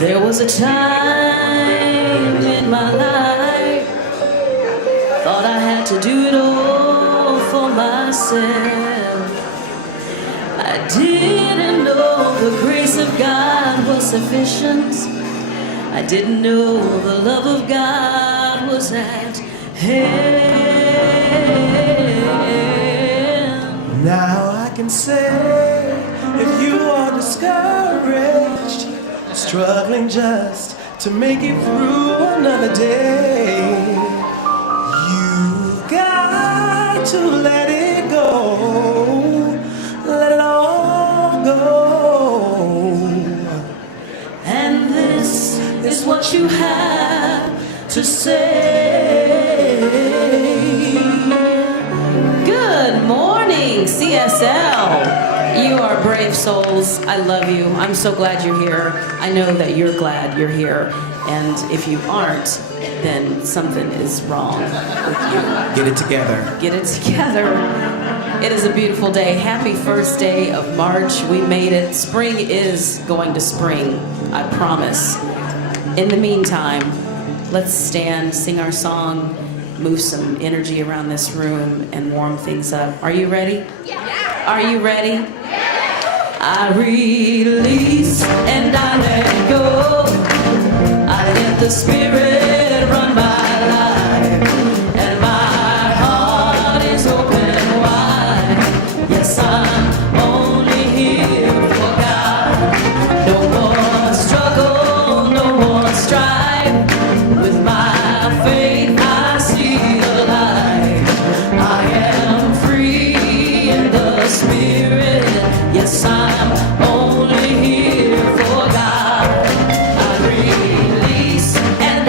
There was a time in my life, thought I had to do it all for myself. I didn't know the grace of God was sufficient. I didn't know the love of God was at hand. Now I can say, if you are discouraged, struggling just to make it through another day, you've got to let it go, let it all go. And this is what you have to say. Good morning, CSL. You are brave souls. I love you. I'm so glad you're here. I know that you're glad you're here. And if you aren't, then something is wrong with you. Get it together. Get it together. It is a beautiful day. Happy first day of March. We made it. Spring is going to spring, I promise. In the meantime, let's stand, sing our song, move some energy around this room, and warm things up. Are you ready? Yeah. Are you ready? I release and I let go. I let the Spirit run my life, and my heart is open wide. Yes, I'm only here for God. No more struggle, no more strife. With my faith I see the light. I am free in the Spirit. Yes, I'm only here for God. I release and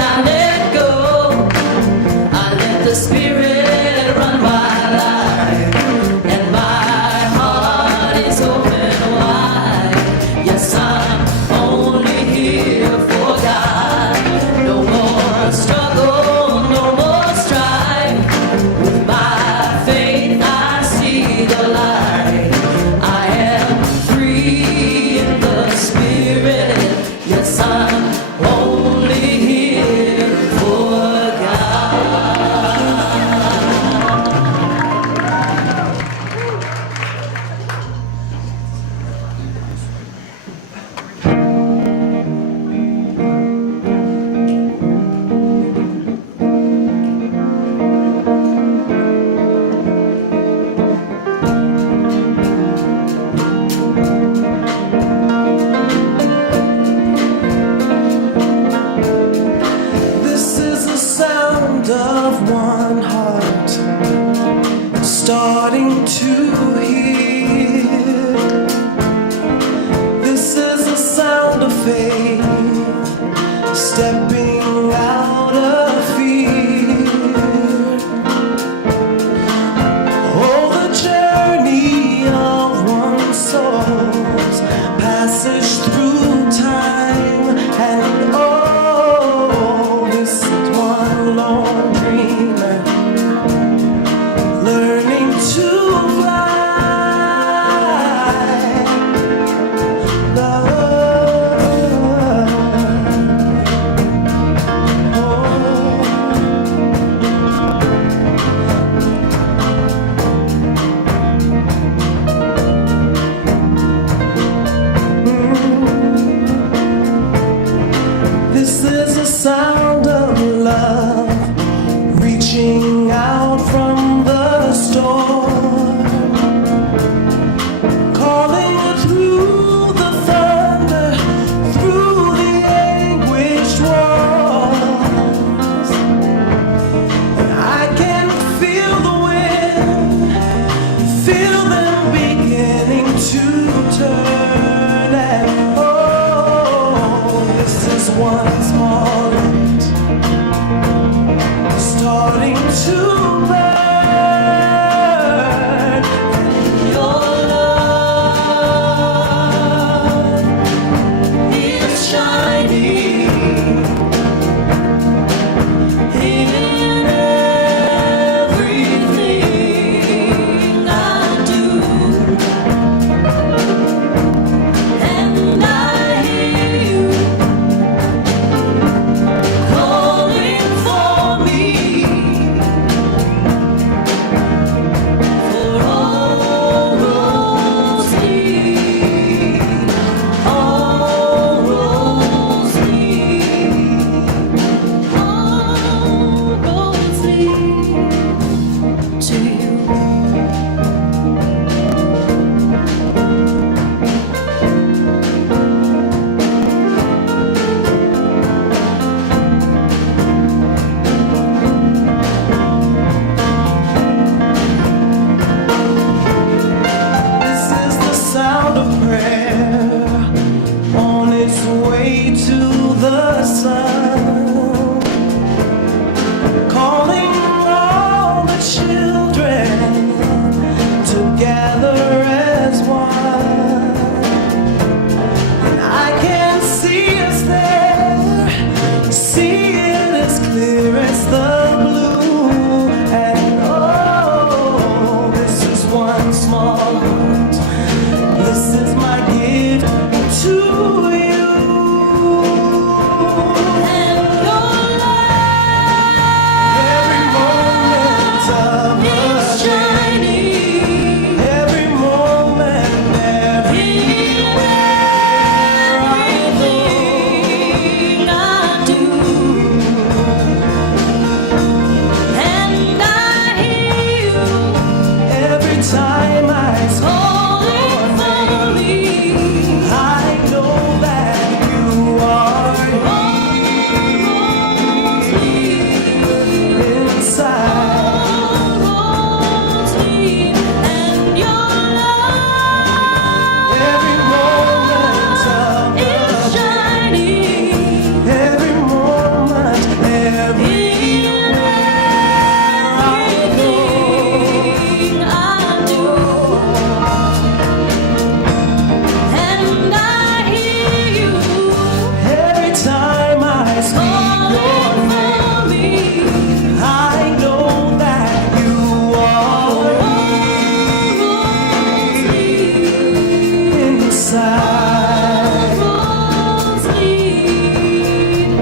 side. Roads lead,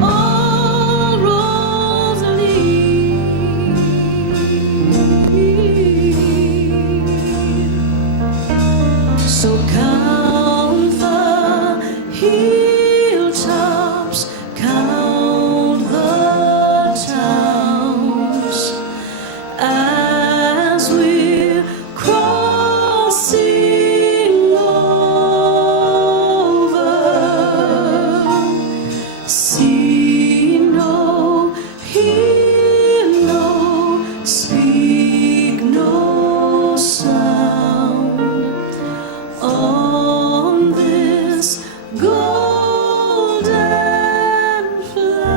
all roads lead. So count the hilltops, count the towns as we're crossing over. See no, hear no, speak no sound on this golden flight.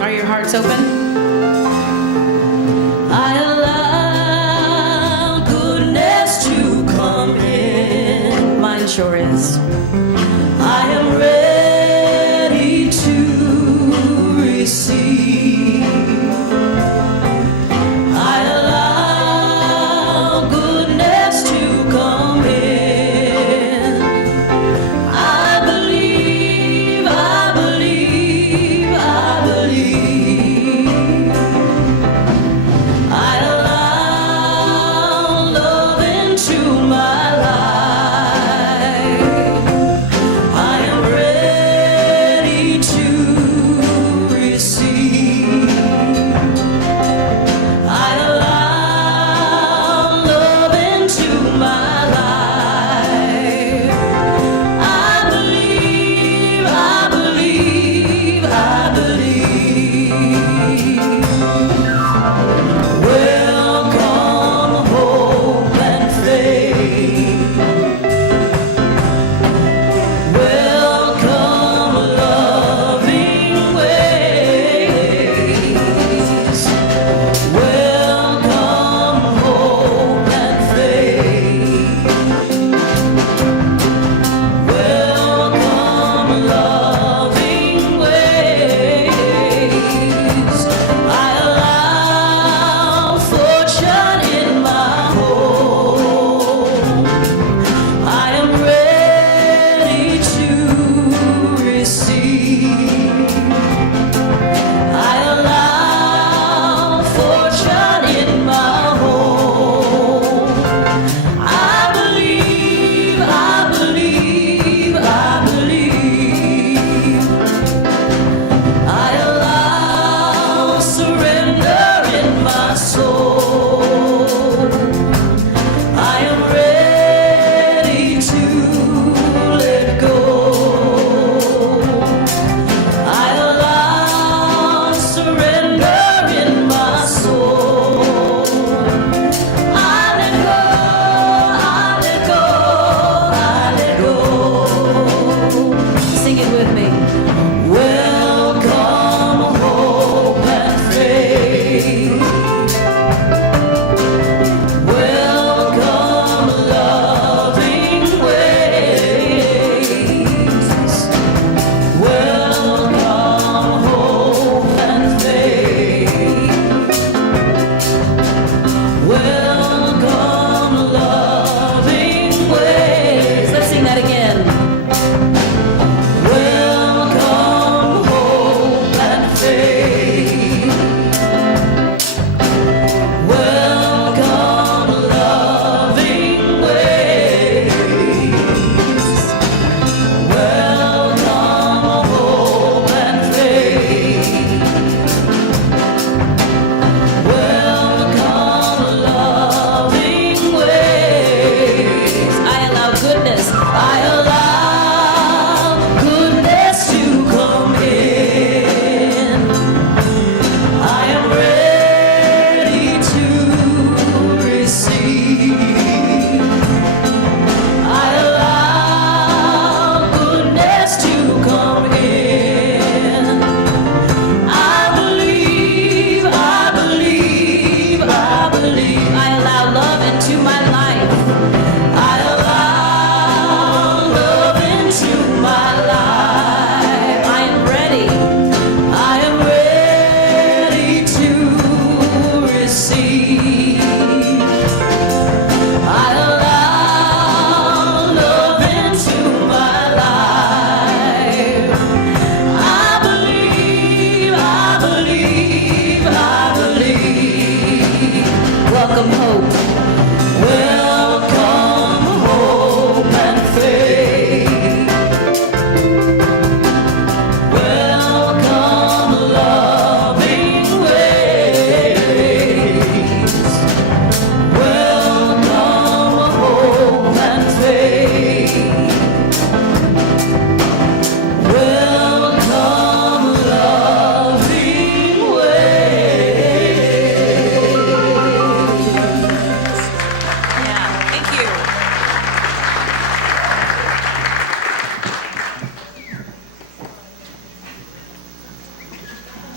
Are your hearts open? I allow goodness to come in. Mine sure is. I am ready to receive. I allow goodness to come in. I believe, I believe, I believe.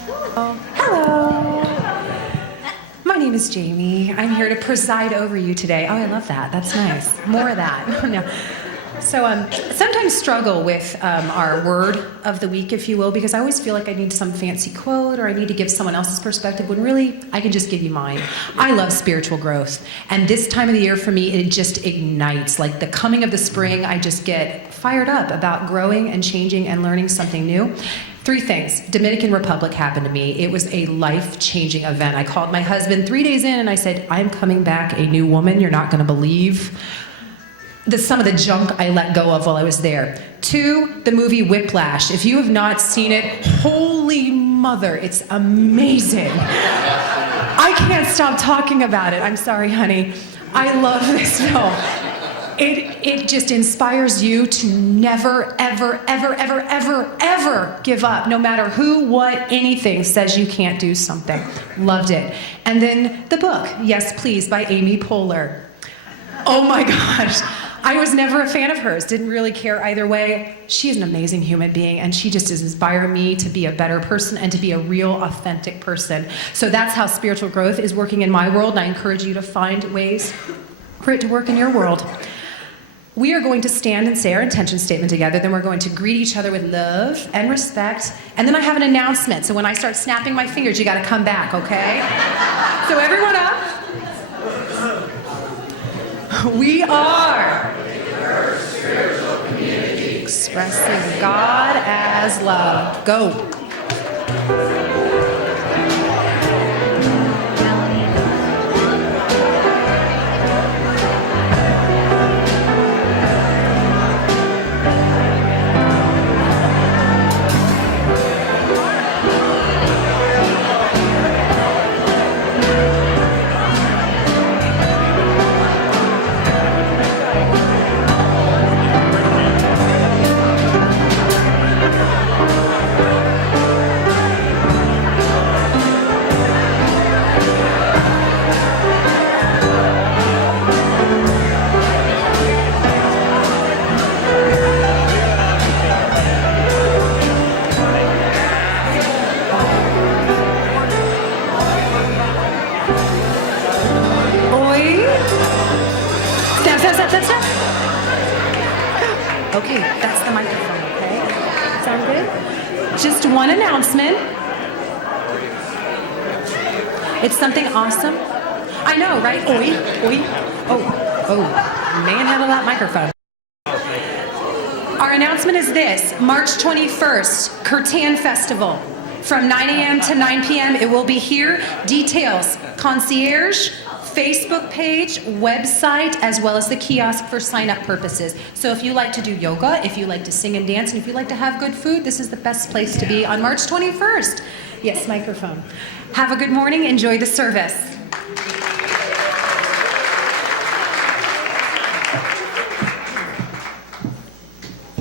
Hello. My name is Jamie. I'm here to preside over you today. Oh, I love that. That's nice. More of that. No. So sometimes struggle with our word of the week, if you will, because I always feel like I need some fancy quote or I need to give someone else's perspective when really I can just give you mine. I love spiritual growth. And this time of the year for me, it just ignites. Like the coming of the spring, I just get fired up about growing and changing and learning something new. 3 things. Dominican Republic happened to me. It was a life-changing event. I called my husband 3 days in and I said, I'm coming back a new woman. You're not going to believe some of the junk I let go of while I was there. 2, the movie Whiplash. If you have not seen it, holy mother, it's amazing. I can't stop talking about it. I'm sorry, honey. I love this film. It just inspires you to never, ever, ever, ever, ever, ever give up, no matter who, what, anything says you can't do something. Loved it. And then the book, Yes Please, by Amy Poehler. Oh my gosh. I was never a fan of hers, didn't really care either way. She's an amazing human being, and she just has inspired me to be a better person and to be a real, authentic person. So that's how spiritual growth is working in my world, and I encourage you to find ways for it to work in your world. We are going to stand and say our intention statement together, then we're going to greet each other with love and respect, and then I have an announcement. So when I start snapping my fingers, you gotta come back, okay? So everyone up. We are expressing God as love. Go. Step. Okay, that's the microphone, okay? Sound good? Just one announcement. It's something awesome. I know, right? Oi, oi. Oh, manhandle that microphone. Our announcement is this: March 21st, Curtan Festival. From 9 a.m. to 9 p.m. It will be here. Details, concierge, Facebook page, website, as well as the kiosk for sign-up purposes. So if you like to do yoga, if you like to sing and dance, and if you like to have good food, this is the best place to be on March 21st. Yes, microphone. Have a good morning. Enjoy the service.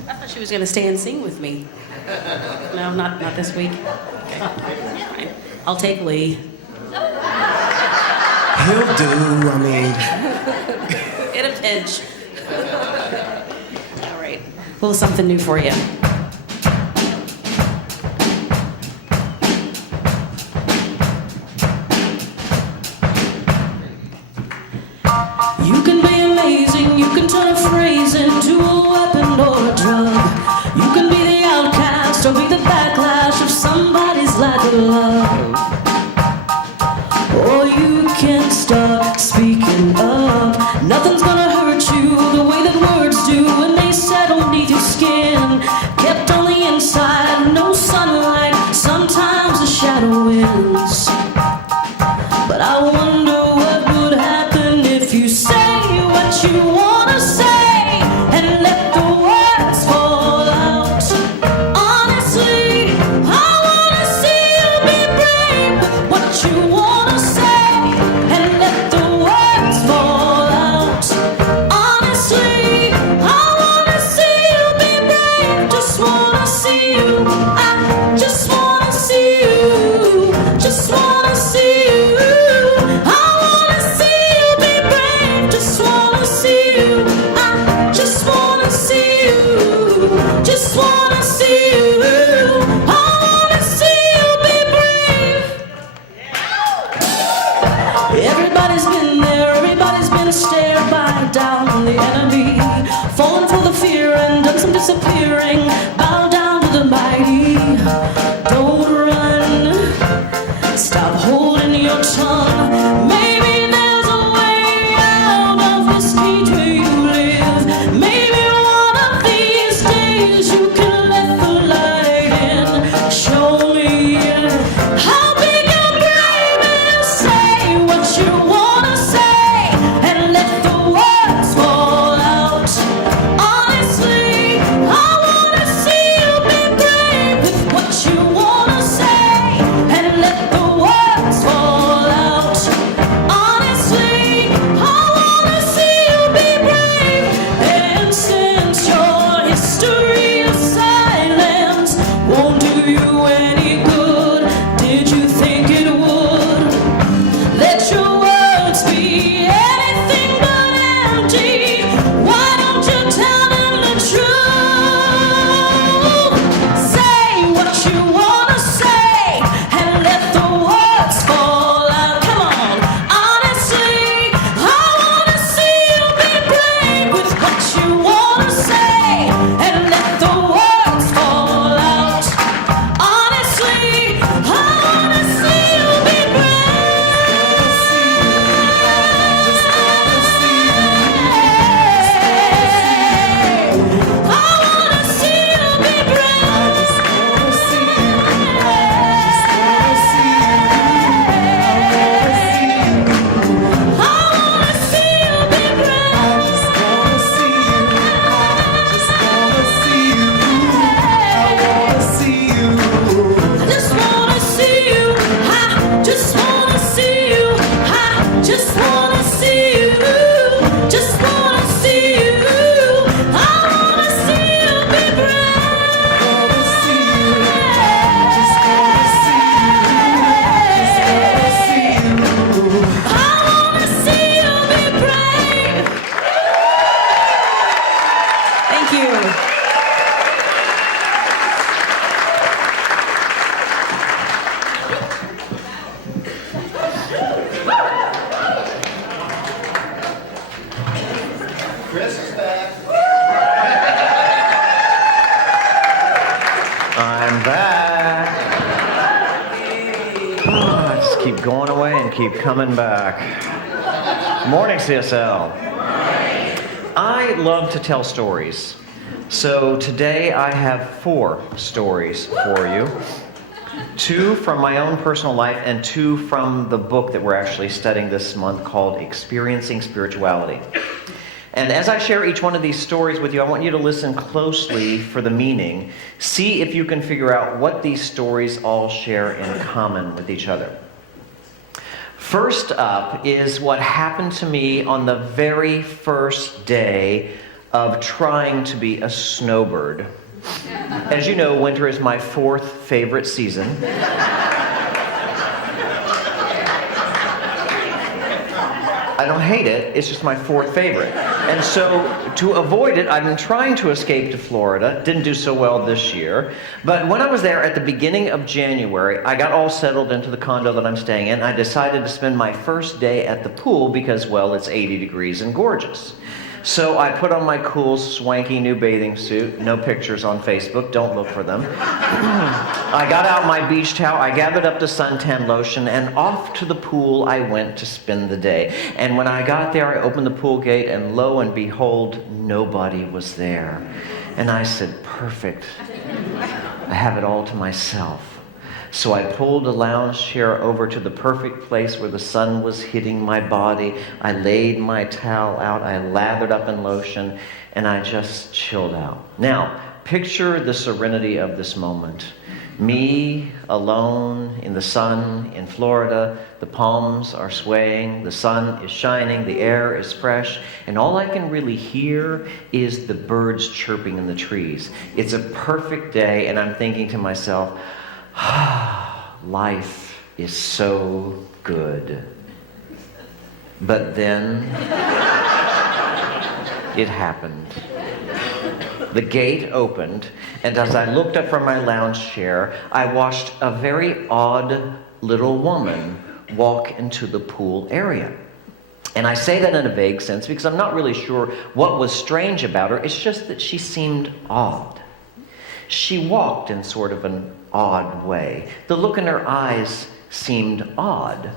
I thought she was going to stay and sing with me. No, not this week. Okay. I'll take Lee. He'll do, I mean. In a pinch. All right. Well, something new for you. You can be amazing, you can turn a phrase into a weapon or a drug. You can be the outcast or be the backlash of somebody's lack of love. Or you can start speaking up. Nothing's gonna hurt you the way that words do when they settle beneath your skin. Kept on the inside, no sunlight, sometimes the shadow wins. But I wonder what would happen if you say what you wanna say and let the words fall out. Honestly, I wanna see you be brave with what you wanna say and let the words fall out. Honestly, I wanna see you be brave. Just wanna see you. I just wanna see you. Just wanna I just keep going away and keep coming back. Morning, CSL. I love to tell stories. So today I have 4 stories for you. 2 from my own personal life and 2 from the book that we're actually studying this month called Experiencing Spirituality. And as I share each one of these stories with you, I want you to listen closely for the meaning. See if you can figure out what these stories all share in common with each other. First up is what happened to me on the very first day of trying to be a snowbird. As you know, winter is my 4th favorite season. I don't hate it, it's just my 4th favorite. And so, to avoid it, I've been trying to escape to Florida. Didn't do so well this year. But when I was there at the beginning of January, I got all settled into the condo that I'm staying in. I decided to spend my first day at the pool because, well, it's 80 degrees and gorgeous. So I put on my cool, swanky new bathing suit. No pictures on Facebook. Don't look for them. I got out my beach towel. I gathered up the suntan lotion, and off to the pool I went to spend the day. And when I got there, I opened the pool gate, and lo and behold, nobody was there. And I said, perfect. I have it all to myself. So I pulled a lounge chair over to the perfect place where the sun was hitting my body. I laid my towel out, I lathered up in lotion, and I just chilled out. Now, picture the serenity of this moment. Me, alone, in the sun, in Florida. The palms are swaying, the sun is shining, the air is fresh, and all I can really hear is the birds chirping in the trees. It's a perfect day, and I'm thinking to myself, life is so good. But then it happened. The gate opened, and as I looked up from my lounge chair, I watched a very odd little woman walk into the pool area. And I say that in a vague sense because I'm not really sure what was strange about her. It's just that she seemed odd. She walked in sort of an odd way. The look in her eyes seemed odd.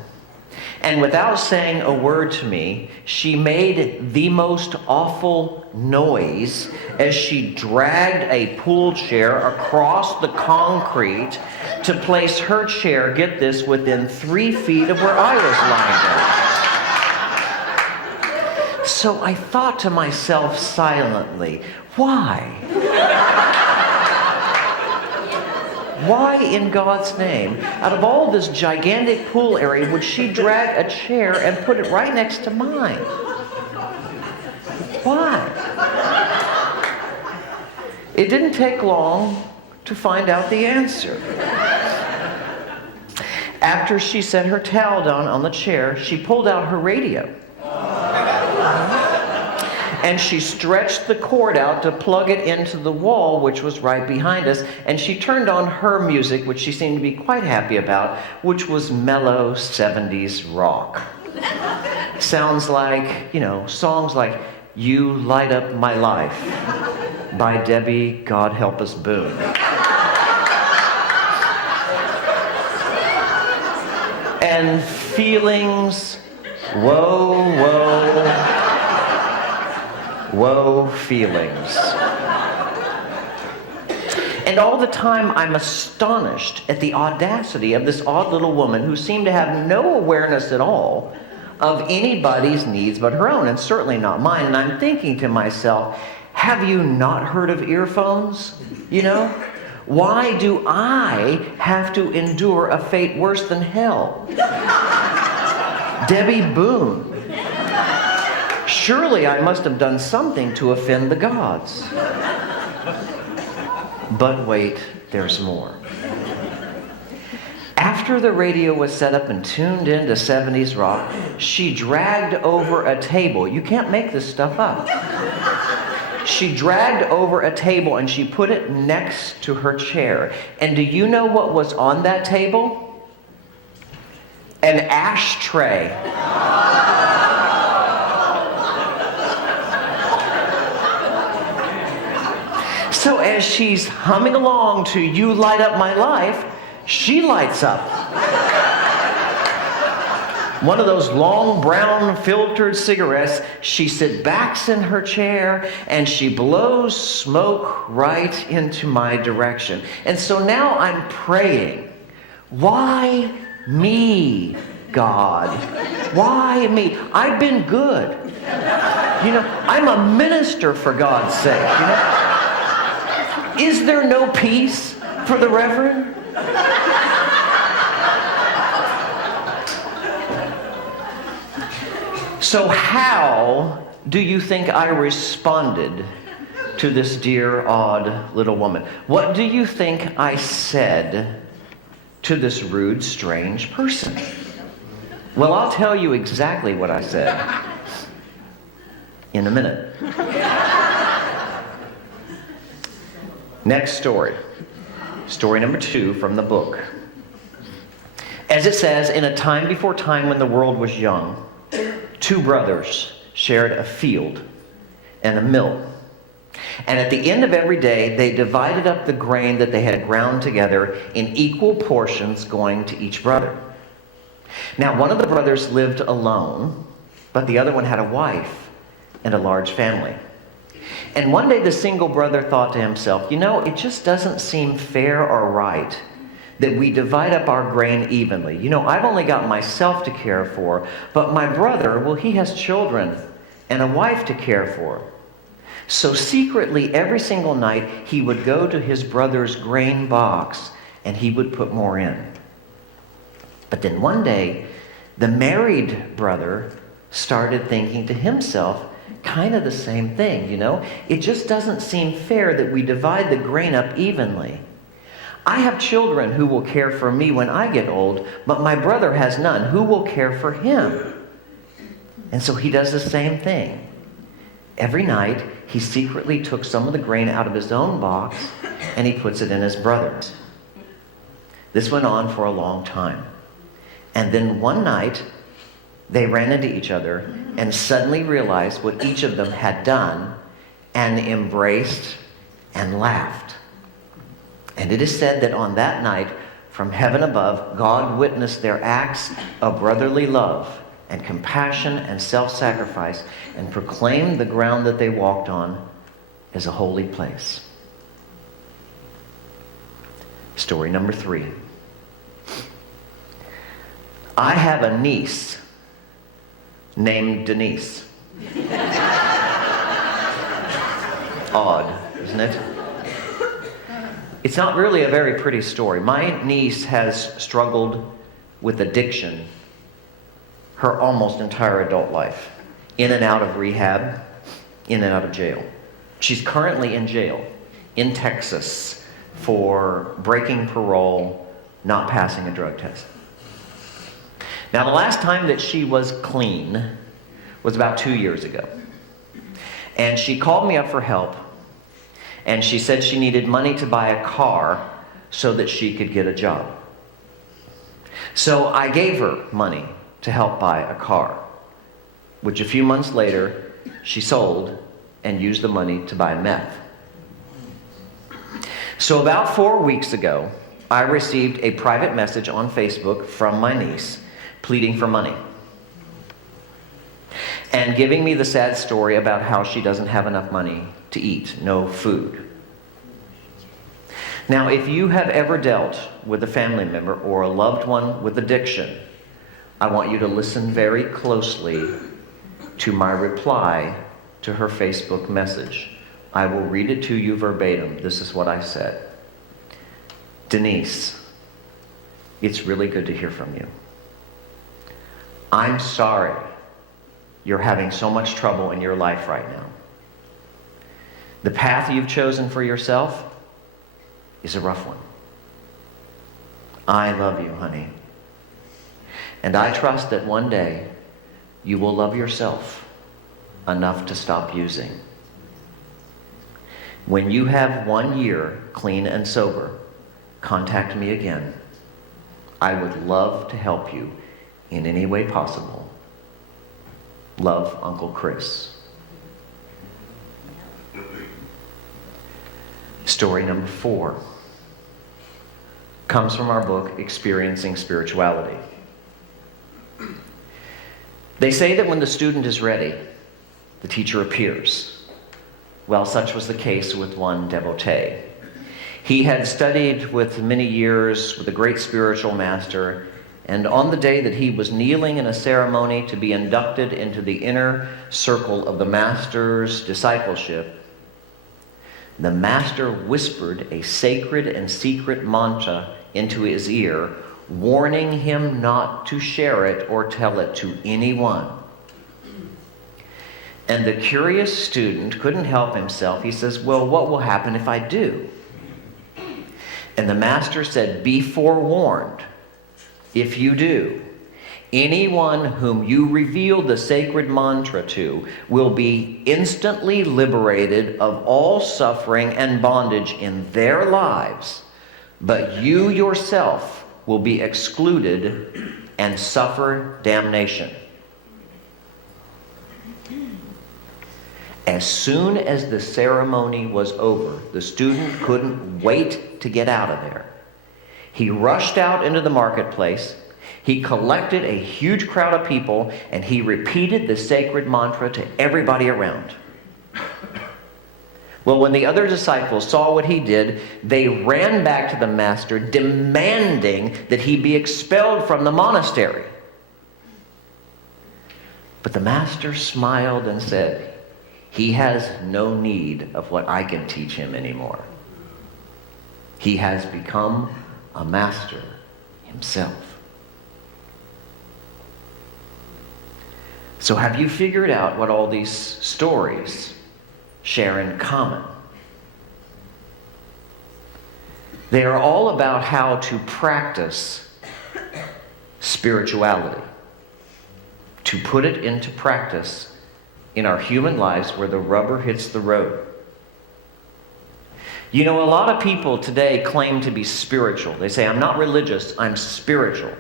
And without saying a word to me, she made the most awful noise as she dragged a pool chair across the concrete to place her chair, get this, within 3 feet of where I was lying down. So I thought to myself silently, why? Why in God's name, out of all this gigantic pool area, would she drag a chair and put it right next to mine? Why? It didn't take long to find out the answer. After she set her towel down on the chair, she pulled out her radio. And she stretched the cord out to plug it into the wall, which was right behind us, and she turned on her music, which she seemed to be quite happy about, which was mellow 70s rock. Sounds like, songs like You Light Up My Life by Debbie God Help Us Boone. And feelings, woe feelings. And all the time I'm astonished at the audacity of this odd little woman who seemed to have no awareness at all of anybody's needs but her own, and certainly not mine. And I'm thinking to myself, have you not heard of earphones? Why do I have to endure a fate worse than hell? Debbie Boone. Surely I must have done something to offend the gods. But wait, there's more. After the radio was set up and tuned into 70s rock, she dragged over a table. You can't make this stuff up. She dragged over a table and she put it next to her chair. And do you know what was on that table? An ashtray. So as she's humming along to You Light Up My Life, she lights up. One of those long brown filtered cigarettes. She sits back in her chair and she blows smoke right into my direction. And so now I'm praying, why me, God? Why me? I've been good. You know, I'm a minister for God's sake, you know. Is there no peace for the Reverend? So how do you think I responded to this dear, odd little woman? What do you think I said to this rude, strange person? Well, I'll tell you exactly what I said in a minute. Next story. Story number 2 from the book. As it says, in a time before time when the world was young, 2 brothers shared a field and a mill. And at the end of every day, they divided up the grain that they had ground together in equal portions going to each brother. Now, one of the brothers lived alone, but the other one had a wife and a large family. And one day the single brother thought to himself, you know, it just doesn't seem fair or right that we divide up our grain evenly. You know, I've only got myself to care for, but my brother, well, he has children and a wife to care for. So secretly, every single night, he would go to his brother's grain box and he would put more in. But then one day, the married brother started thinking to himself kind of the same thing, you know. It just doesn't seem fair that we divide the grain up evenly. I have children who will care for me when I get old, but my brother has none. Who will care for him? And so he does the same thing. Every night, he secretly took some of the grain out of his own box and he puts it in his brother's. This went on for a long time. And then one night, they ran into each other and suddenly realized what each of them had done and embraced and laughed. And it is said that on that night, from heaven above, God witnessed their acts of brotherly love and compassion and self-sacrifice and proclaimed the ground that they walked on as a holy place. Story number 3. I have a niece named Denise. Odd, isn't it? It's not really a very pretty story. My niece has struggled with addiction her almost entire adult life. In and out of rehab, in and out of jail. She's currently in jail in Texas for breaking parole, not passing a drug test. Now, the last time that she was clean was about 2 years ago. And she called me up for help. And she said she needed money to buy a car so that she could get a job. So I gave her money to help buy a car, which a few months later she sold and used the money to buy meth. So about 4 weeks ago, I received a private message on Facebook from my niece pleading for money and giving me the sad story about how she doesn't have enough money to eat, no food. Now, if you have ever dealt with a family member or a loved one with addiction, I want you to listen very closely to my reply to her Facebook message. I will read it to you verbatim. This is what I said. Denise, it's really good to hear from you. I'm sorry you're having so much trouble in your life right now. The path you've chosen for yourself is a rough one. I love you, honey. And I trust that one day you will love yourself enough to stop using. When you have 1 year clean and sober, contact me again. I would love to help you in any way possible. Love, Uncle Chris. Story number 4 comes from our book, Experiencing Spirituality. They say that when the student is ready, the teacher appears. Well, such was the case with one devotee. He had studied with many years with a great spiritual master, and on the day that he was kneeling in a ceremony to be inducted into the inner circle of the master's discipleship, the master whispered a sacred and secret mantra into his ear, warning him not to share it or tell it to anyone. And the curious student couldn't help himself. He says, well, what will happen if I do? And the master said, be forewarned. If you do, anyone whom you reveal the sacred mantra to will be instantly liberated of all suffering and bondage in their lives, but you yourself will be excluded and suffer damnation. As soon as the ceremony was over, the student couldn't wait to get out of there. He rushed out into the marketplace. He collected a huge crowd of people, and he repeated the sacred mantra to everybody around. Well, when the other disciples saw what he did, they ran back to the master, demanding that he be expelled from the monastery. But the master smiled and said, he has no need of what I can teach him anymore. He has become a master himself. So have you figured out what all these stories share in common? They are all about how to practice spirituality, to put it into practice in our human lives where the rubber hits the road. You know, a lot of people today claim to be spiritual. They say, I'm not religious, I'm spiritual.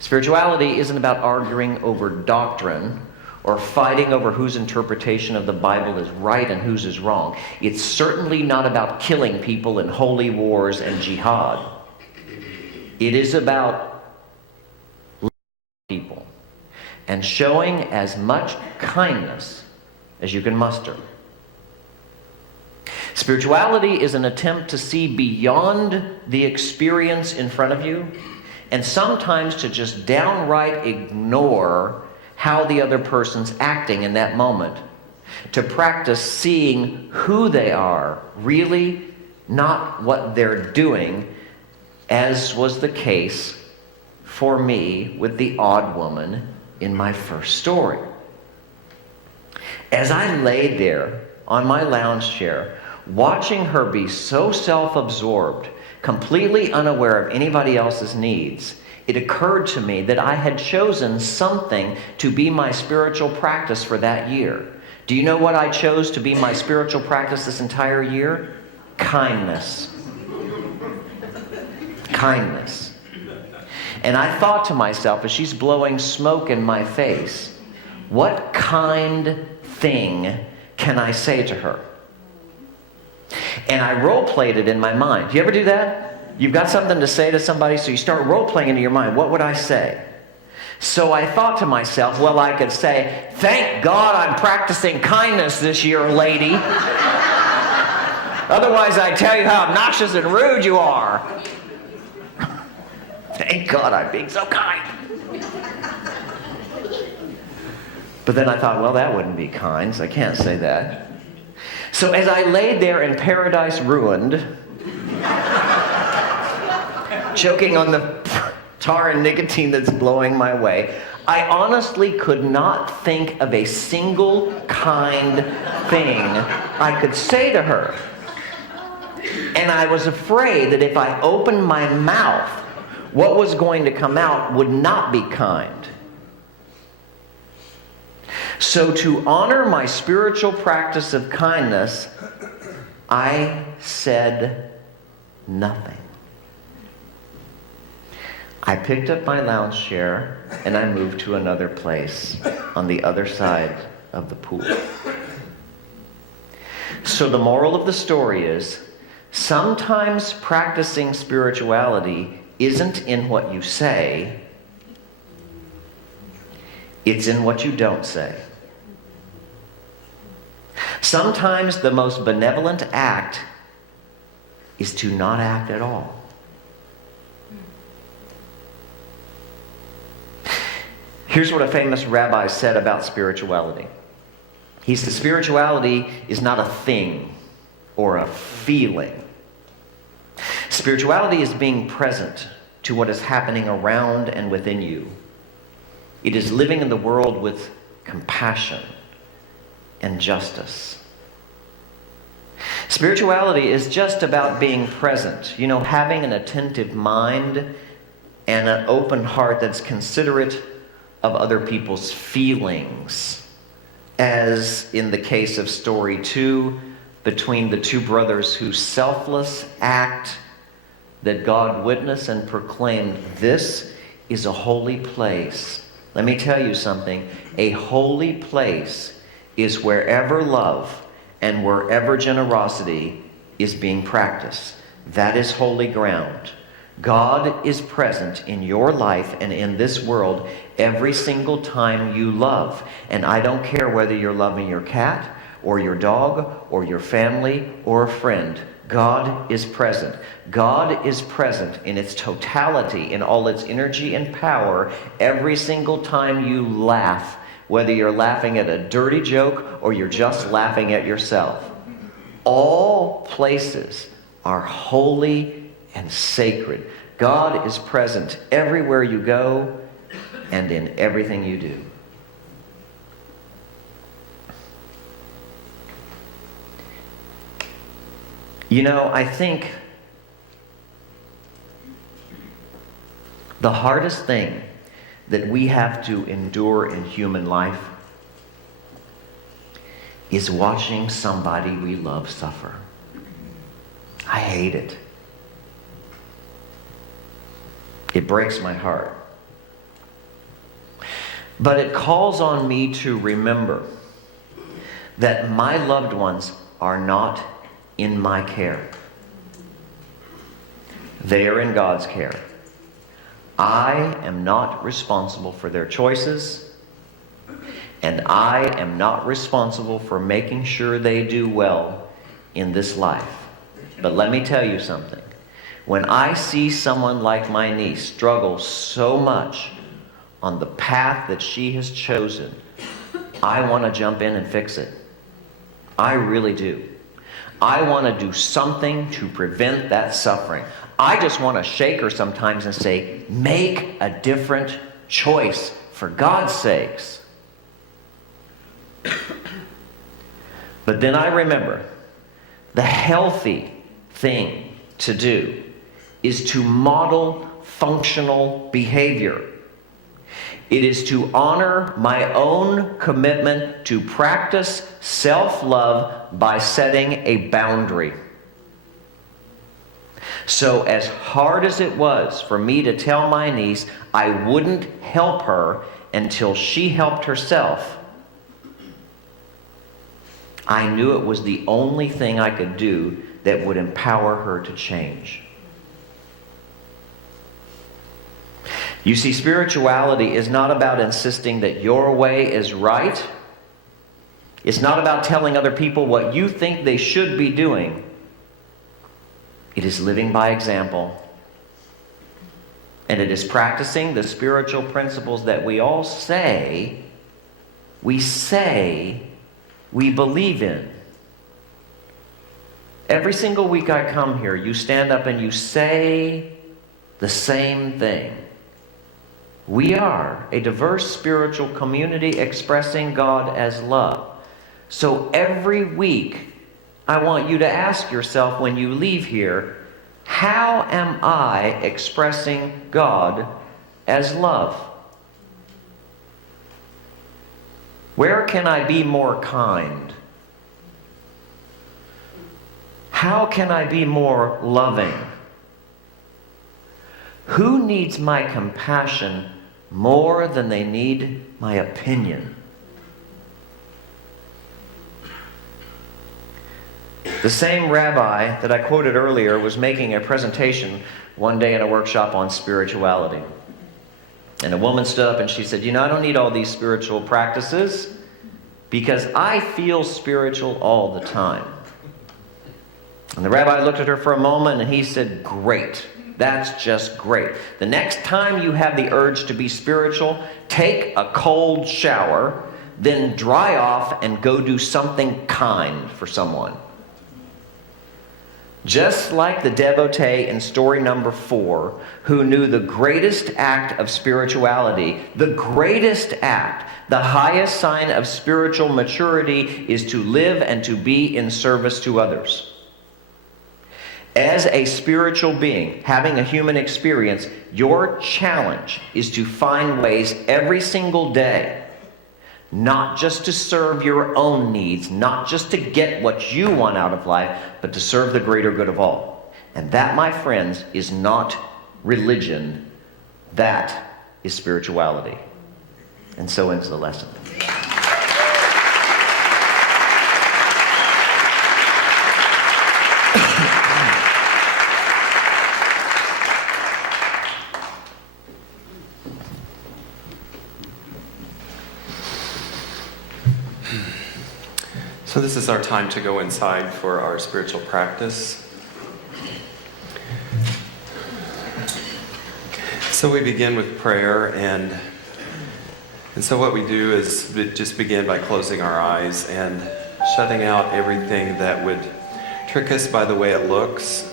Spirituality isn't about arguing over doctrine or fighting over whose interpretation of the Bible is right and whose is wrong. It's certainly not about killing people in holy wars and jihad. It is about loving people and showing as much kindness as you can muster. Spirituality is an attempt to see beyond the experience in front of you, and sometimes to just downright ignore how the other person's acting in that moment. To practice seeing who they are, really, not what they're doing, as was the case for me with the odd woman in my first story. As I laid there on my lounge chair, watching her be so self-absorbed, completely unaware of anybody else's needs, it occurred to me that I had chosen something to be my spiritual practice for that year. Do you know what I chose to be my spiritual practice this entire year? Kindness. Kindness. And I thought to myself, as she's blowing smoke in my face, what kind thing can I say to her? And I role-played it in my mind. Do you ever do that? You've got something to say to somebody, so you start role-playing into your mind. What would I say? So I thought to myself, well, I could say, thank God I'm practicing kindness this year, lady. Otherwise, I'd tell you how obnoxious and rude you are. Thank God I'm being so kind. But then I thought, well, that wouldn't be kind, so I can't say that. So as I laid there in paradise ruined, choking on the tar and nicotine that's blowing my way, I honestly could not think of a single kind thing I could say to her. And I was afraid that if I opened my mouth, what was going to come out would not be kind. So to honor my spiritual practice of kindness, I said nothing. I picked up my lounge chair and I moved to another place on the other side of the pool. So the moral of the story is, sometimes practicing spirituality isn't in what you say, It's in what you don't say. Sometimes the most benevolent act is to not act at all. Here's what a famous rabbi said about spirituality. He said, spirituality is not a thing or a feeling. Spirituality is being present to what is happening around and within you. It is living in the world with compassion and justice. Spirituality is just about being present, having an attentive mind and an open heart that's considerate of other people's feelings, as in the case of story 2, between the two brothers whose selfless act that God witnessed and proclaimed, this is a holy place. Let me tell you something. A holy place is wherever love and wherever generosity is being practiced. That is holy ground. God is present in your life and in this world every single time you love. And I don't care whether you're loving your cat or your dog or your family or a friend. God is present. God is present in its totality, in all its energy and power, every single time you laugh, whether you're laughing at a dirty joke or you're just laughing at yourself. All places are holy and sacred. God is present everywhere you go and in everything you do. I think the hardest thing that we have to endure in human life is watching somebody we love suffer. I hate it. It breaks my heart. But it calls on me to remember that my loved ones are not in my care. They are in God's care. I am not responsible for their choices, and I am not responsible for making sure they do well in this life. But let me tell you something. When I see someone like my niece struggle so much on the path that she has chosen, I want to jump in and fix it. I really do. I want to do something to prevent that suffering. I just want to shake her sometimes and say, make a different choice for God's sakes. But then I remember the healthy thing to do is to model functional behavior. It is to honor my own commitment to practice self-love by setting a boundary. So as hard as it was for me to tell my niece I wouldn't help her until she helped herself, I knew it was the only thing I could do that would empower her to change. You see, spirituality is not about insisting that your way is right. It's not about telling other people what you think they should be doing. It is living by example. And it is practicing the spiritual principles that we all say we believe in. Every single week I come here, you stand up and you say the same thing. We are a diverse spiritual community expressing God as love. So every week, I want you to ask yourself when you leave here, how am I expressing God as love? Where can I be more kind? How can I be more loving? Who needs my compassion more than they need my opinion? The same rabbi that I quoted earlier was making a presentation one day in a workshop on spirituality. And a woman stood up and she said, I don't need all these spiritual practices because I feel spiritual all the time. And the rabbi looked at her for a moment and he said, great. That's just great. The next time you have the urge to be spiritual, take a cold shower, then dry off and go do something kind for someone. Just like the devotee in story number 4, who knew the greatest act of spirituality, the greatest act, the highest sign of spiritual maturity is to live and to be in service to others. As a spiritual being, having a human experience, your challenge is to find ways every single day, not just to serve your own needs, not just to get what you want out of life, but to serve the greater good of all. And that, my friends, is not religion. That is spirituality. And so ends the lesson. So this is our time to go inside for our spiritual practice. So we begin with prayer, and so what we do is we just begin by closing our eyes and shutting out everything that would trick us by the way it looks,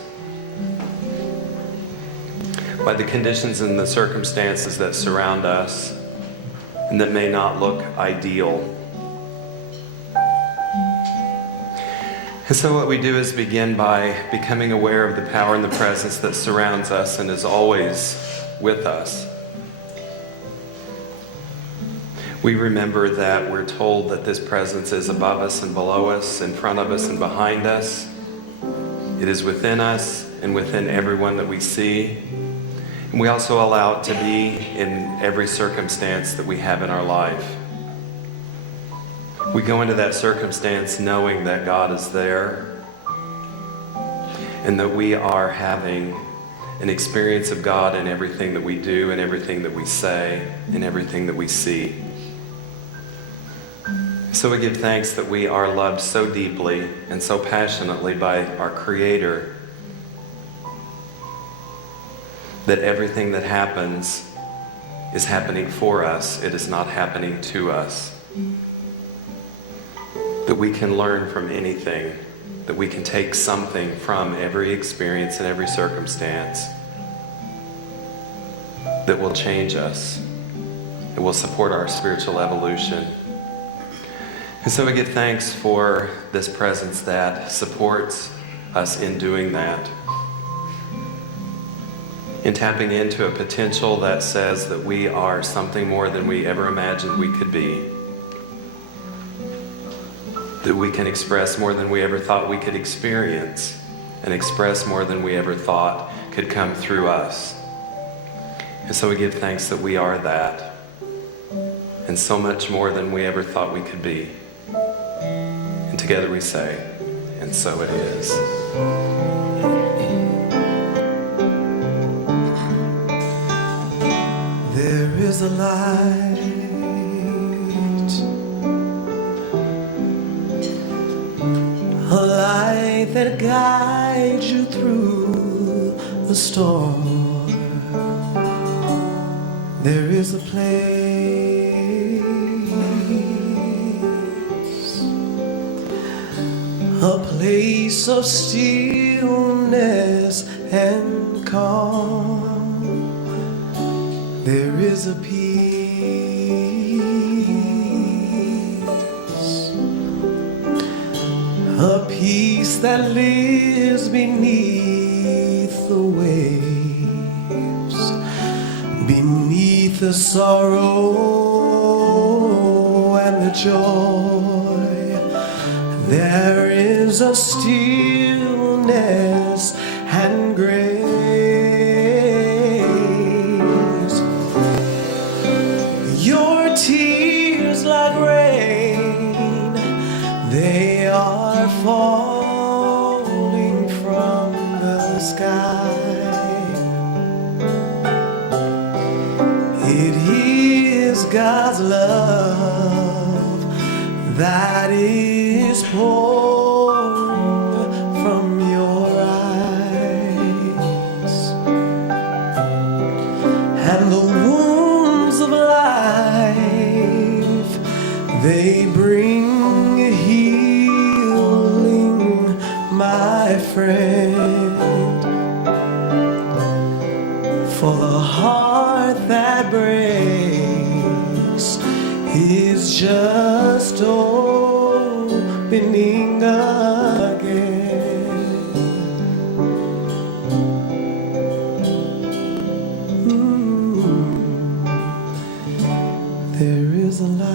by the conditions and the circumstances that surround us and that may not look ideal. And so what we do is begin by becoming aware of the power and the presence that surrounds us and is always with us. We remember that we're told that this presence is above us and below us, in front of us and behind us. It is within us and within everyone that we see. And we also allow it to be in every circumstance that we have in our life. We go into that circumstance knowing that God is there and that we are having an experience of God in everything that we do and everything that we say and everything that we see. So we give thanks that we are loved so deeply and so passionately by our Creator that everything that happens is happening for us. It is not happening to us. That we can learn from anything, that we can take something from every experience and every circumstance that will change us, that will support our spiritual evolution. And so we give thanks for this presence that supports us in doing that, in tapping into a potential that says that we are something more than we ever imagined we could be, that we can express more than we ever thought we could experience, and express more than we ever thought could come through us. And so we give thanks that we are that, and so much more than we ever thought we could be. And together we say, and so it is. There is a light, a light that guides you through the storm. There is a place of stillness and calm. There is a peace that lives beneath the waves, beneath the sorrow and the joy. There is a stillness and grace. Your tears like rain, they are falling from the sky. It is God's love that is pouring from your eyes, and the wounds of life, they bring healing, my friend. For the heart that breaks is just opening again. There is a light.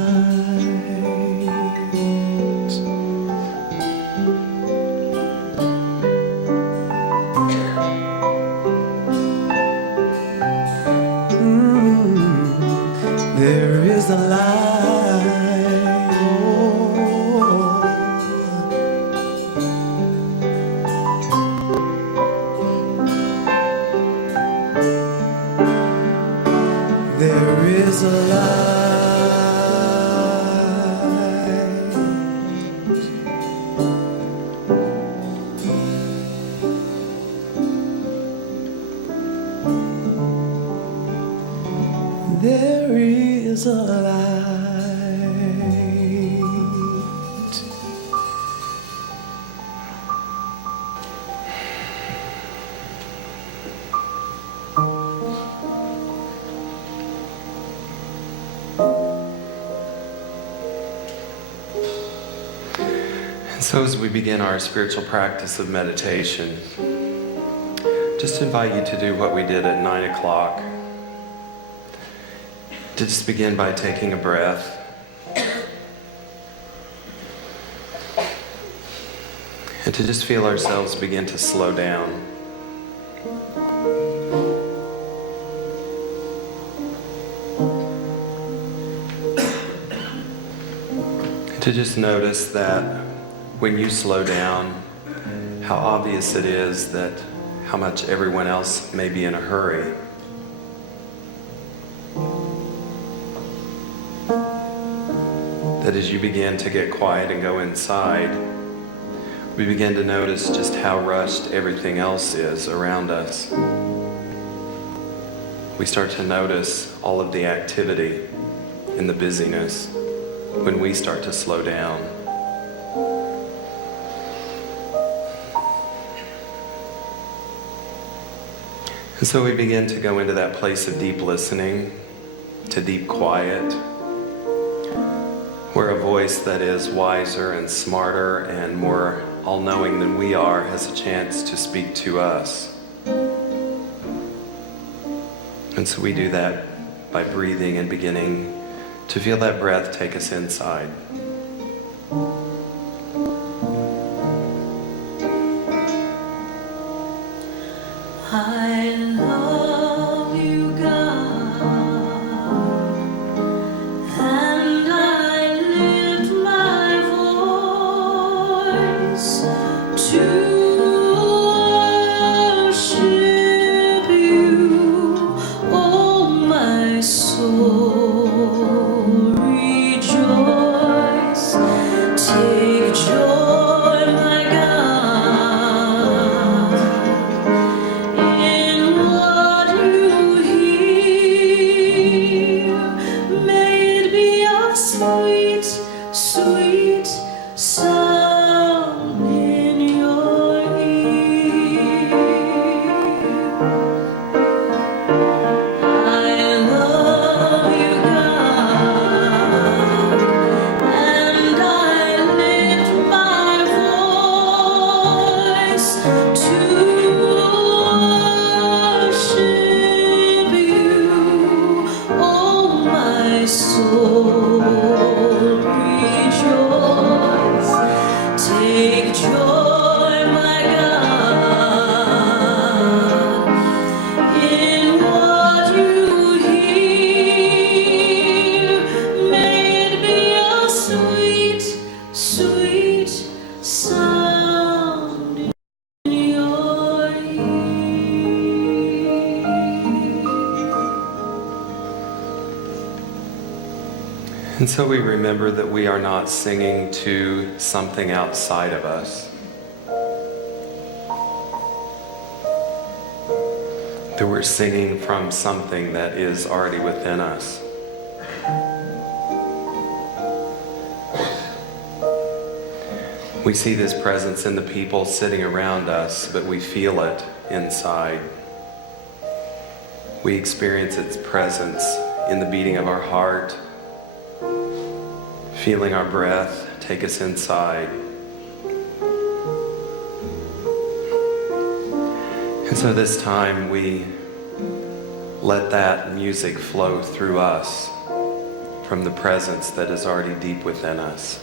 There is a light. There is a light. There is a light. And so as we begin our spiritual practice of meditation, just invite you to do what we did at 9 o'clock. To just begin by taking a breath. And to just feel ourselves begin to slow down. And to just notice that when you slow down, how obvious it is that how much everyone else may be in a hurry. That as you begin to get quiet and go inside, we begin to notice just how rushed everything else is around us. We start to notice all of the activity and the busyness when we start to slow down. And so we begin to go into that place of deep listening, to deep quiet, where a voice that is wiser and smarter and more all-knowing than we are has a chance to speak to us. And so we do that by breathing and beginning to feel that breath take us inside. I love you, God, and I lift my voice to worship you, oh my soul, rejoice, take joy, my God, in what you hear. May it be a sweet, sweet sound in your ear. I love you, God, and I lift my voice to worship you, oh my soul, rejoice, take joy, my God, in what you hear. May it be a sweet, sweet sound in your ear. And so we remember that we are not singing to something outside of us. That we're singing from something that is already within us. We see this presence in the people sitting around us, but we feel it inside. We experience its presence in the beating of our heart, feeling our breath take us inside. And so this time we let that music flow through us from the presence that is already deep within us.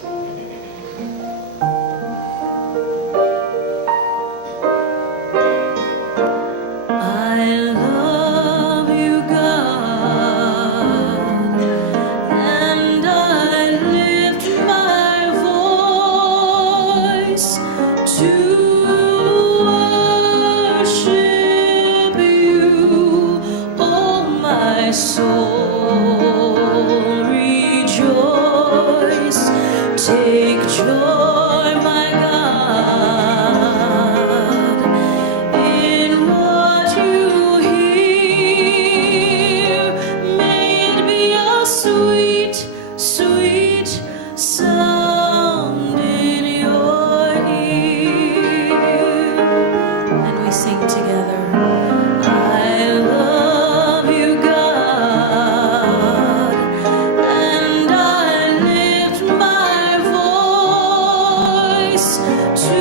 I love you, God, and I lift my voice to worship you. Oh, my soul, rejoice. Take joy, my God, in what you hear. May it be a sweet, sweet sound in your ear. And we sing together. I love you, God, and I lift my voice to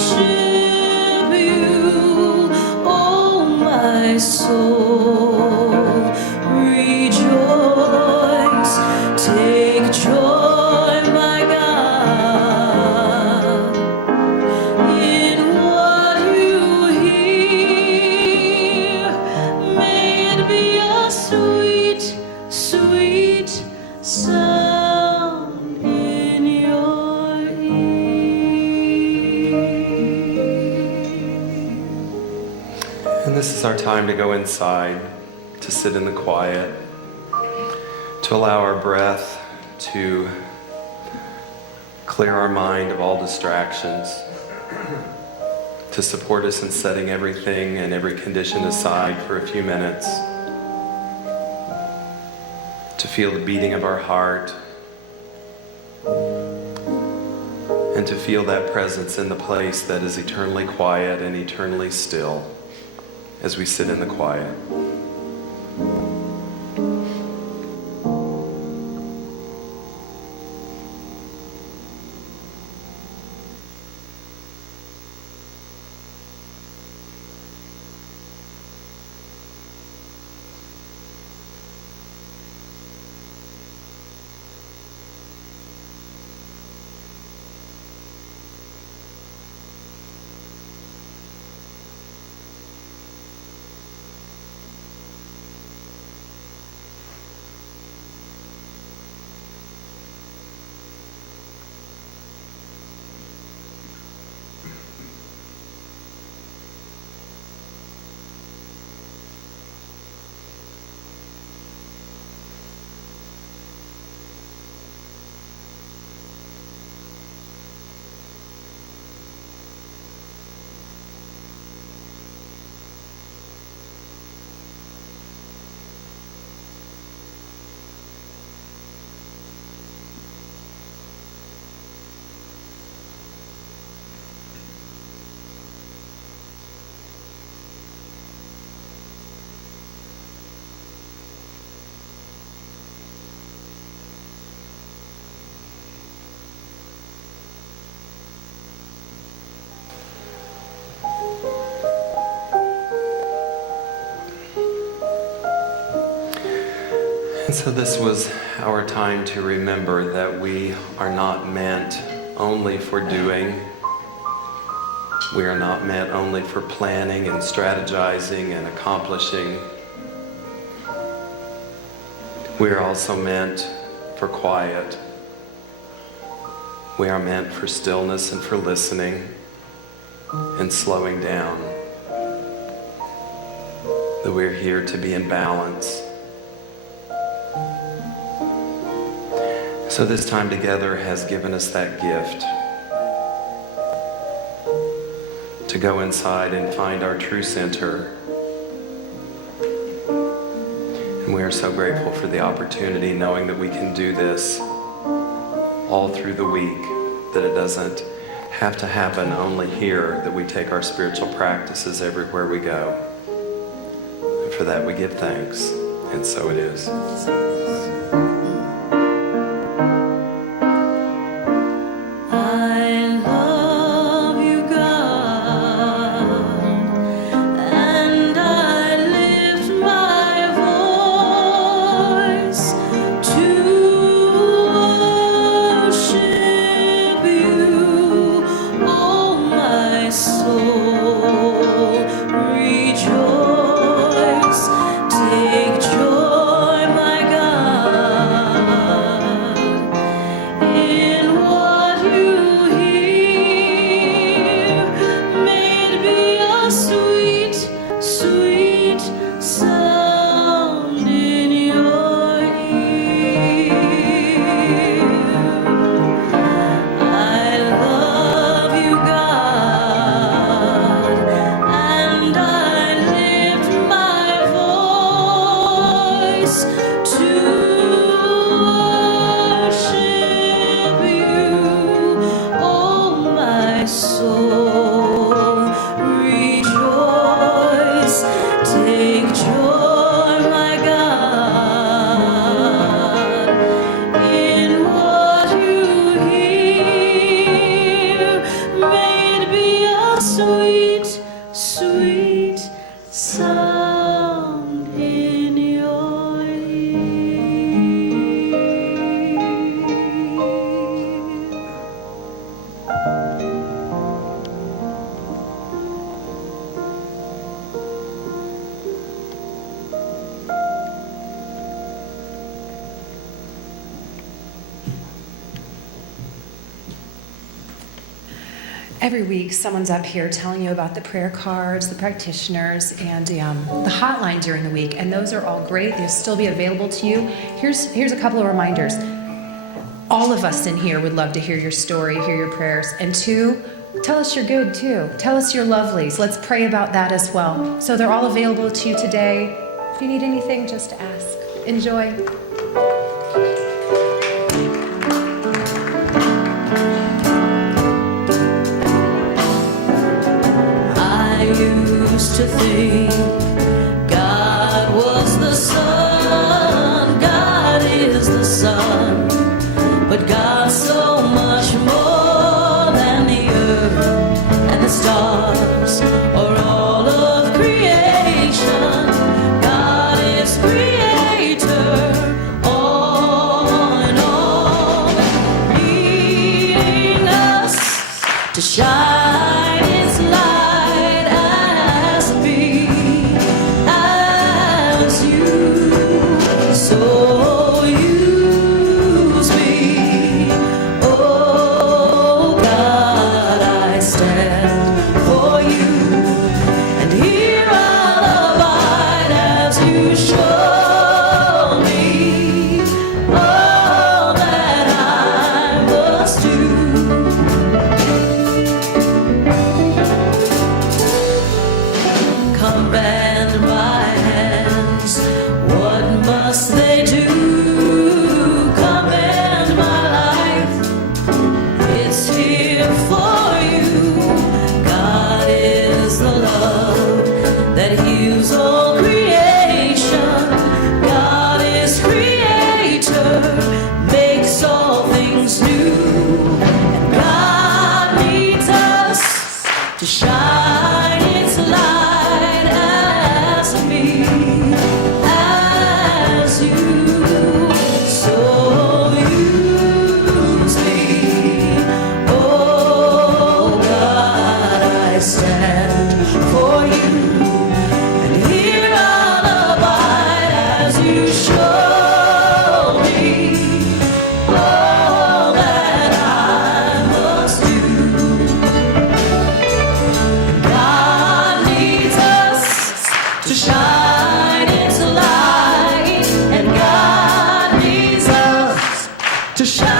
worship you. Oh, my soul, rejoice. Take joy, my God, in what you hear. May it be a sweet, sweet sound in your ear. And this is our time to go inside, to sit in the quiet, to allow our breath to clear our mind of all distractions, to support us in setting everything and every condition aside for a few minutes, to feel the beating of our heart, and to feel that presence in the place that is eternally quiet and eternally still as we sit in the quiet. And so this was our time to remember that we are not meant only for doing. We are not meant only for planning and strategizing and accomplishing. We are also meant for quiet. We are meant for stillness and for listening and slowing down. That we're here to be in balance. So this time together has given us that gift to go inside and find our true center. And we are so grateful for the opportunity, knowing that we can do this all through the week, that it doesn't have to happen only here, that we take our spiritual practices everywhere we go. And for that we give thanks, and so it is. I love you, God, and I lift my voice to worship you, oh my soul, rejoice, take joy, my God, in what you hear. May it be a sweet, sweet sound in your ear. I love you, God, and I lift my voice to worship you, oh my soul, rejoice, take joy, my God, in what you hear. May it be a sweet, sweet sound in your ear. Every week, someone's up here telling you about the prayer cards, the practitioners, and the hotline during the week. And those are all great. They'll still be available to you. Here's a couple of reminders. All of us in here would love to hear your story, hear your prayers. And two, tell us you're good too. Tell us you're lovelies. Let's pray about that as well. So they're all available to you today. If you need anything, just ask. Enjoy. I used to think God was the sun, God is the sun, but God's so much more than the earth and the stars or all of creation. God is creator, all in all, leading us to shine His light as me, as you. So use me, oh God, I stand for you, and here I'll abide as you show me all that I must do. Command my hands, what must they do? Command my life, it's here for you. God is the love that heals all creation. God is creator, makes all things new. And God needs us to shine its light as me, as you. So use me, oh God, I stand for you, and here I'll abide as you show me all that I must do. God needs us to shine its light, and God needs us to shine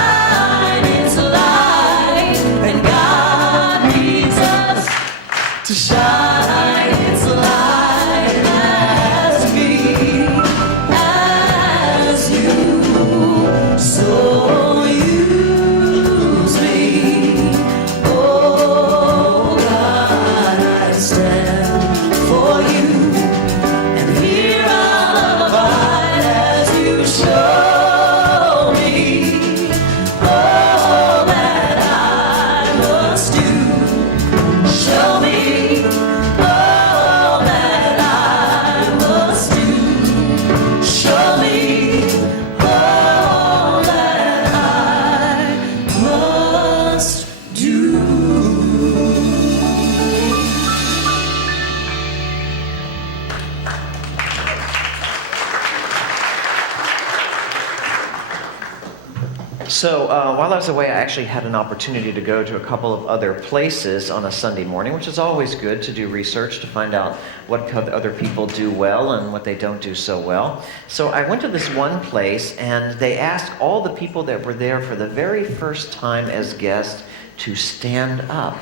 So while I was away, I actually had an opportunity to go to a couple of other places on a Sunday morning, which is always good to do research to find out what other people do well and what they don't do so well. So I went to this one place, and they asked all the people that were there for the very first time as guests to stand up.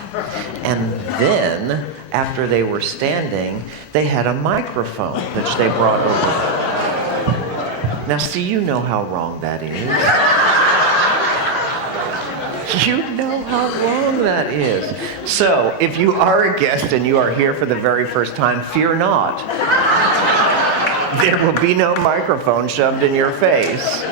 And then, after they were standing, they had a microphone that they brought over. Now, see, you know how wrong that is. You know how wrong that is. So, if you are a guest and you are here for the very first time, fear not. There will be no microphone shoved in your face.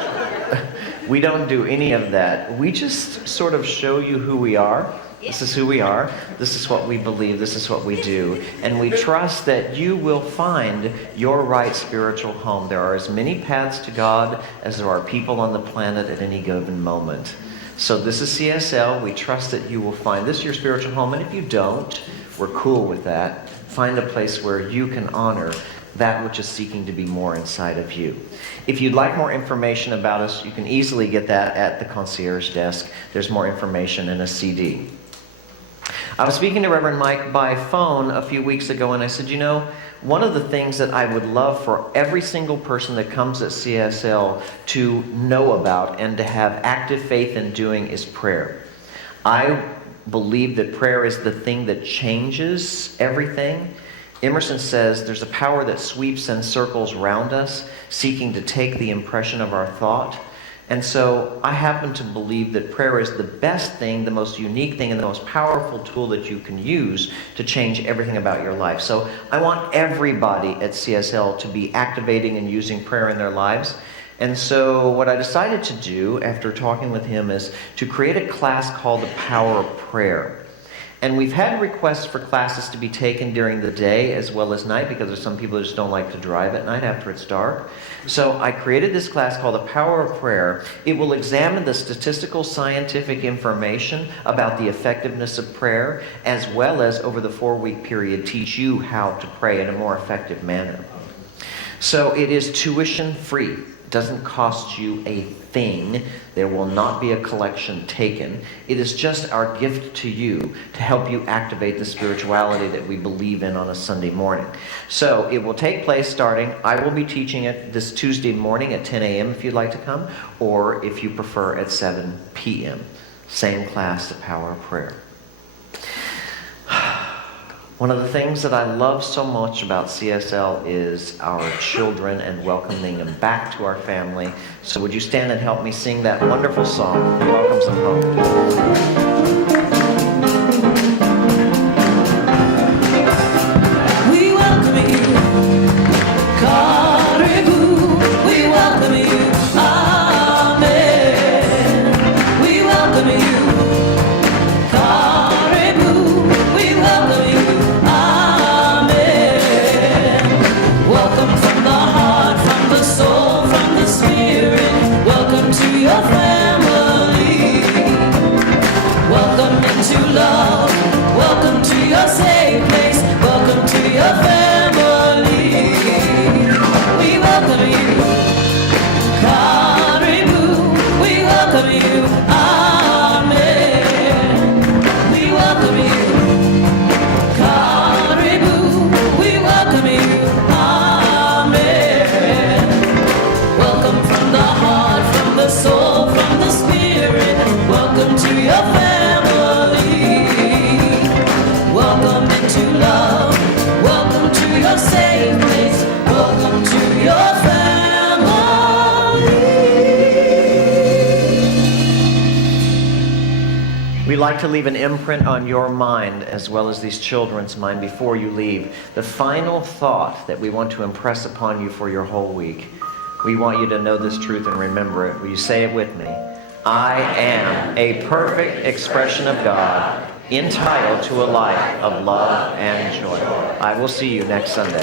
We don't do any of that. We just sort of show you who we are. This is who we are. This is what we believe. This is what we do. And we trust that you will find your right spiritual home. There are as many paths to God as there are people on the planet at any given moment. So this is CSL. We trust that you will find this your spiritual home. And if you don't, we're cool with that. Find a place where you can honor that which is seeking to be more inside of you. If you'd like more information about us, you can easily get that at the concierge desk. There's more information in a CD. I was speaking to Reverend Mike by phone a few weeks ago, and I said, you know, one of the things that I would love for every single person that comes at CSL to know about and to have active faith in doing is prayer. I believe that prayer is the thing that changes everything. Emerson says there's a power that sweeps and circles round us, seeking to take the impression of our thought. And so I happen to believe that prayer is the best thing, the most unique thing, and the most powerful tool that you can use to change everything about your life. So I want everybody at CSL to be activating and using prayer in their lives. And so what I decided to do after talking with him is to create a class called The Power of Prayer. And we've had requests for classes to be taken during the day as well as night, because there's some people who just don't like to drive at night after it's dark. So I created this class called The Power of Prayer. It will examine the statistical scientific information about the effectiveness of prayer, as well as over the 4-week period teach you how to pray in a more effective manner. So it is tuition free. It doesn't cost you a thing. There will not be a collection taken. It is just our gift to you to help you activate the spirituality that we believe in on a Sunday morning. So it will take place starting, I will be teaching it this Tuesday morning at 10 a.m. if you'd like to come, or if you prefer at 7 p.m. Same class, The Power of Prayer. One of the things that I love so much about CSL is our children and welcoming them back to our family. So would you stand and help me sing that wonderful song that welcomes them home? We welcome you, Caribou. We welcome you, Amen. We welcome you, Caribou. We welcome you, Amen. Welcome from the heart, from the soul, from the spirit. Welcome to your family. Welcome into love. Welcome to your safe place. Welcome to your family. We welcome you, Caribou. We welcome you, Amen. We welcome you, Caribou. We welcome you, Amen. Welcome from the heart, from the soul, from the spirit. Welcome to your family. Welcome into love. Welcome to your safe place. Welcome to your family. We like to leave an imprint on your mind as well as these children's mind before you leave. The final thought that we want to impress upon you for your whole week. We want you to know this truth and remember it. Will you say it with me? I am a perfect expression of God, entitled to a life of love and joy. I will see you next Sunday.